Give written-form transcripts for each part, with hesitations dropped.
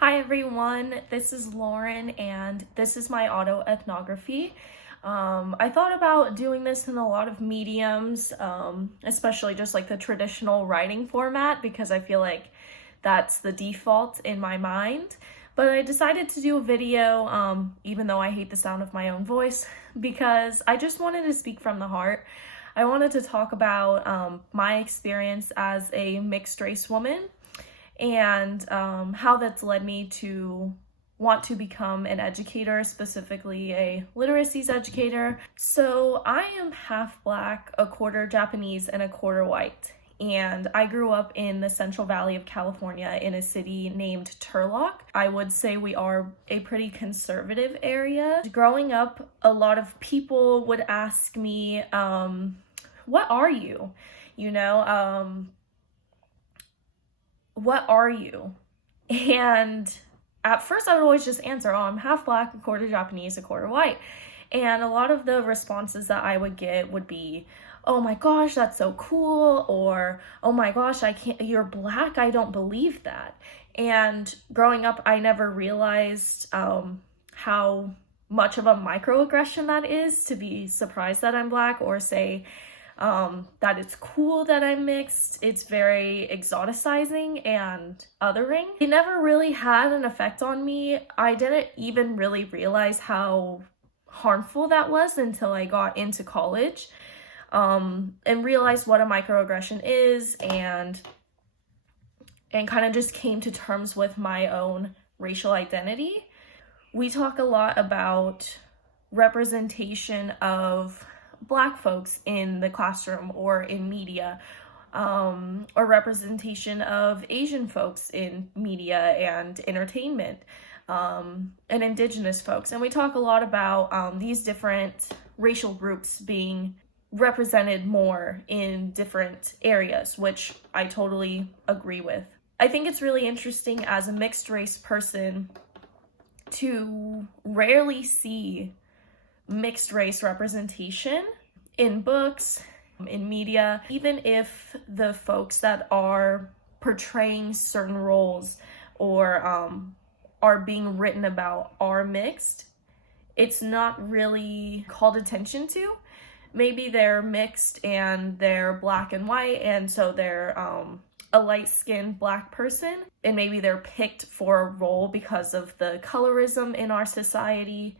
Hi everyone, this is Lauren and this is my autoethnography. I thought about doing this in a lot of mediums, especially just like the traditional writing format because I feel like that's the default in my mind. But I decided to do a video, even though I hate the sound of my own voice, because I just wanted to speak from the heart. I wanted to talk about my experience as a mixed race woman and how that's led me to want to become an educator, specifically a literacies educator. So I am half Black, a quarter Japanese, and a quarter white. And I grew up in the Central Valley of California in a city named Turlock. I would say we are a pretty conservative area. Growing up, a lot of people would ask me, what are you? What are you? And at first I would always just answer, oh, I'm half Black, a quarter Japanese, a quarter white. And a lot of the responses that I would get would be, oh my gosh, that's so cool, or oh my gosh, you're Black, I don't believe that. And growing up, I never realized how much of a microaggression that is to be surprised that I'm Black or say that it's cool that I'm mixed. It's very exoticizing and othering. It never really had an effect on me. I didn't even really realize how harmful that was until I got into college and realized what a microaggression is and kind of just came to terms with my own racial identity. We talk a lot about representation of Black folks in the classroom or in media, or representation of Asian folks in media and entertainment, and Indigenous folks. And we talk a lot about these different racial groups being represented more in different areas, which I totally agree with. I think it's really interesting as a mixed race person to rarely see mixed race representation in books, in media. Even if the folks that are portraying certain roles or are being written about are mixed, it's not really called attention to. Maybe they're mixed and they're Black and white, and so they're a light-skinned Black person, and maybe they're picked for a role because of the colorism in our society.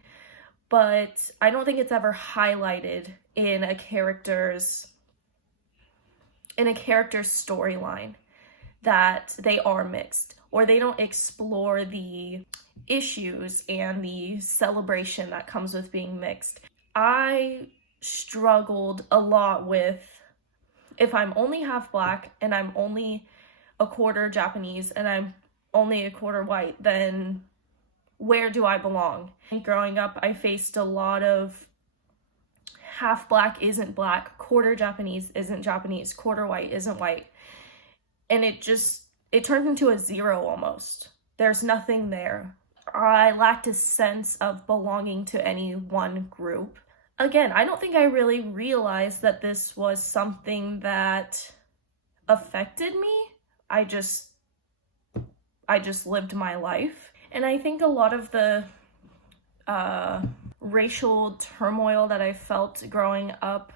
But I don't think it's ever highlighted in a character's storyline that they are mixed, or they don't explore the issues and the celebration that comes with being mixed. I struggled a lot with, if I'm only half Black and I'm only a quarter Japanese and I'm only a quarter white, then where do I belong? And growing up, I faced a lot of half Black isn't Black, quarter Japanese isn't Japanese, quarter white isn't white. And it turned into a zero almost. There's nothing there. I lacked a sense of belonging to any one group. Again, I don't think I really realized that this was something that affected me. I just lived my life. And I think a lot of the racial turmoil that I felt growing up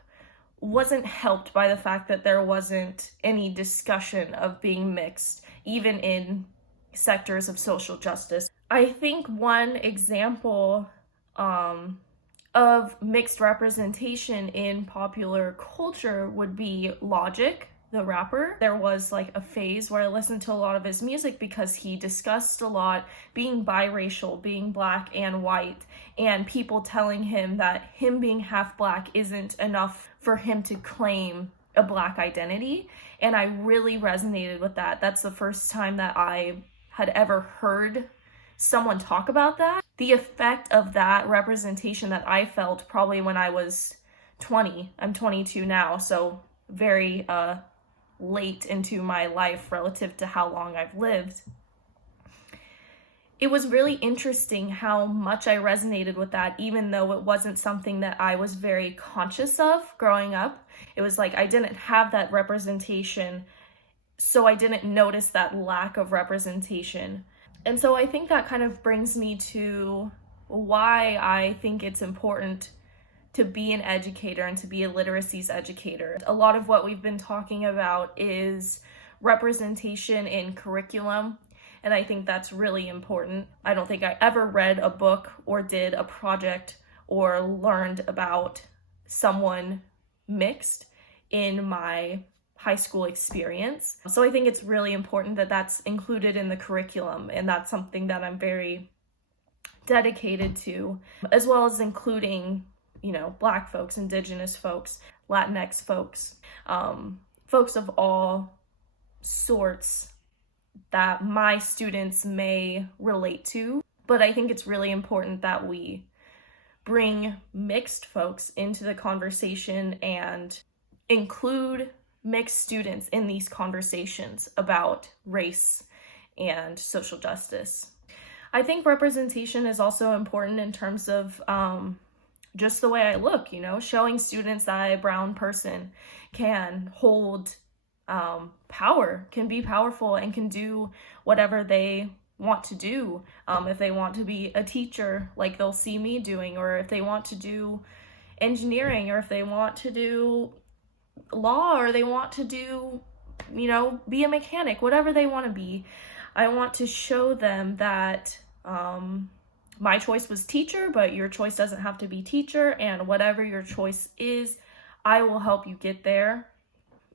wasn't helped by the fact that there wasn't any discussion of being mixed, even in sectors of social justice. I think one example of mixed representation in popular culture would be Logic, the rapper. There was like a phase where I listened to a lot of his music because he discussed a lot being biracial, being Black and white, and people telling him that him being half Black isn't enough for him to claim a Black identity. And I really resonated with that. That's the first time that I had ever heard someone talk about that. The effect of that representation that I felt probably when I was 20. I'm 22 now, so very late into my life relative to how long I've lived. It was really interesting how much I resonated with that, even though it wasn't something that I was very conscious of growing up. It was like I didn't have that representation, so I didn't notice that lack of representation. And so I think that kind of brings me to why I think it's important to be an educator and to be a literacies educator. A lot of what we've been talking about is representation in curriculum, and I think that's really important. I don't think I ever read a book or did a project or learned about someone mixed in my high school experience. So I think it's really important that that's included in the curriculum, and that's something that I'm very dedicated to, as well as including, Black folks, Indigenous folks, Latinx folks, folks of all sorts that my students may relate to. But I think it's really important that we bring mixed folks into the conversation and include mixed students in these conversations about race and social justice. I think representation is also important in terms of just the way I look, showing students that a brown person can hold power, can be powerful, and can do whatever they want to do. If they want to be a teacher, like they'll see me doing, or if they want to do engineering, or if they want to do law, or they want to do, be a mechanic, whatever they want to be, I want to show them that my choice was teacher, but your choice doesn't have to be teacher, and whatever your choice is, I will help you get there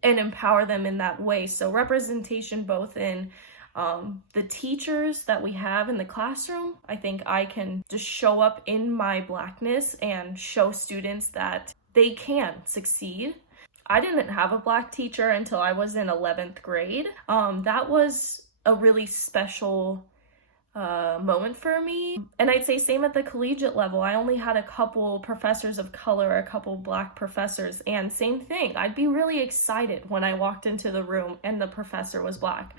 and empower them in that way. So representation both in the teachers that we have in the classroom. I think I can just show up in my Blackness and show students that they can succeed. I didn't have a Black teacher until I was in 11th grade. That was a really special moment for me. And I'd say same at the collegiate level. I only had a couple professors of color, a couple Black professors, and same thing. I'd be really excited when I walked into the room and the professor was Black,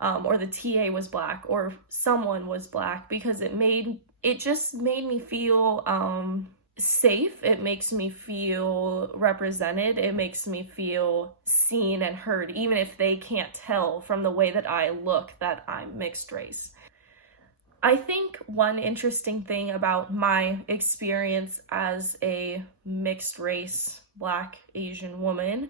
or the TA was Black, or someone was Black, because it just made me feel safe. It makes me feel represented. It makes me feel seen and heard, even if they can't tell from the way that I look that I'm mixed race. I think one interesting thing about my experience as a mixed race Black Asian woman,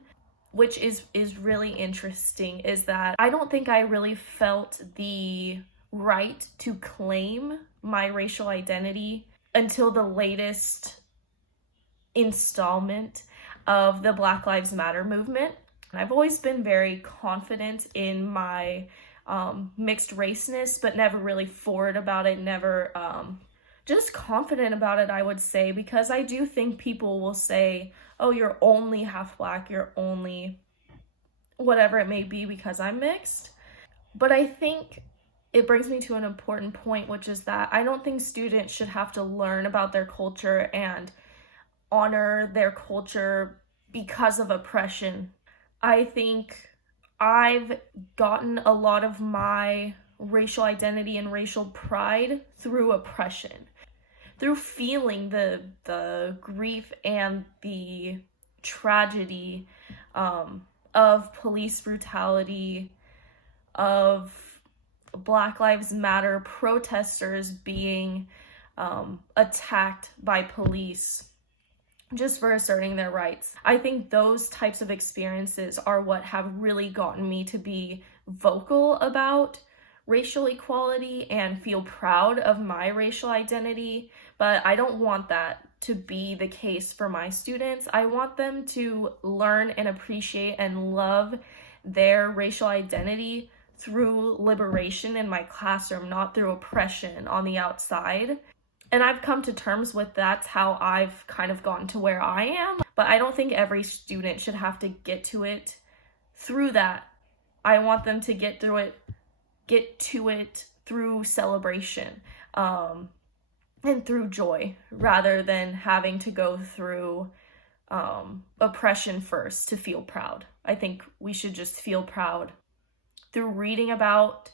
which is really interesting, is that I don't think I really felt the right to claim my racial identity until the latest installment of the Black Lives Matter movement. I've always been very confident in my mixed raceness, but never really forward about it, never just confident about it, I would say, because I do think people will say, oh, you're only half Black, you're only whatever it may be because I'm mixed. But I think it brings me to an important point, which is that I don't think students should have to learn about their culture and honor their culture because of oppression. I think I've gotten a lot of my racial identity and racial pride through oppression, through feeling the grief and the tragedy of police brutality, of Black Lives Matter protesters being attacked by police just for asserting their rights. I think those types of experiences are what have really gotten me to be vocal about racial equality and feel proud of my racial identity. But I don't want that to be the case for my students. I want them to learn and appreciate and love their racial identity through liberation in my classroom, not through oppression on the outside. And I've come to terms with that's how I've kind of gotten to where I am. But I don't think every student should have to get to it through that. I want them to get to it through celebration and through joy, rather than having to go through oppression first to feel proud. I think we should just feel proud through reading about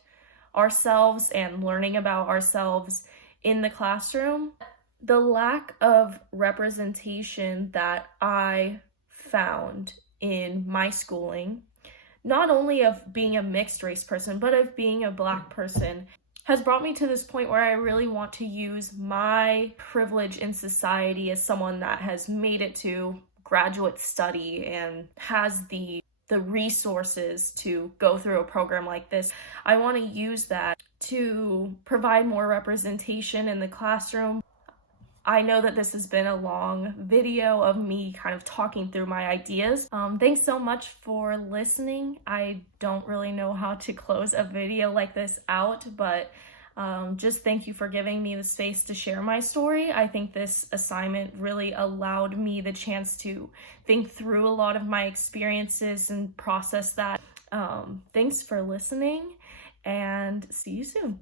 ourselves and learning about ourselves in the classroom. The lack of representation that I found in my schooling, not only of being a mixed race person, but of being a Black person, has brought me to this point where I really want to use my privilege in society as someone that has made it to graduate study and has the resources to go through a program like this. I want to use that to provide more representation in the classroom. I know that this has been a long video of me kind of talking through my ideas. Thanks so much for listening. I don't really know how to close a video like this out, but just thank you for giving me the space to share my story. I think this assignment really allowed me the chance to think through a lot of my experiences and process that. Thanks for listening, and see you soon.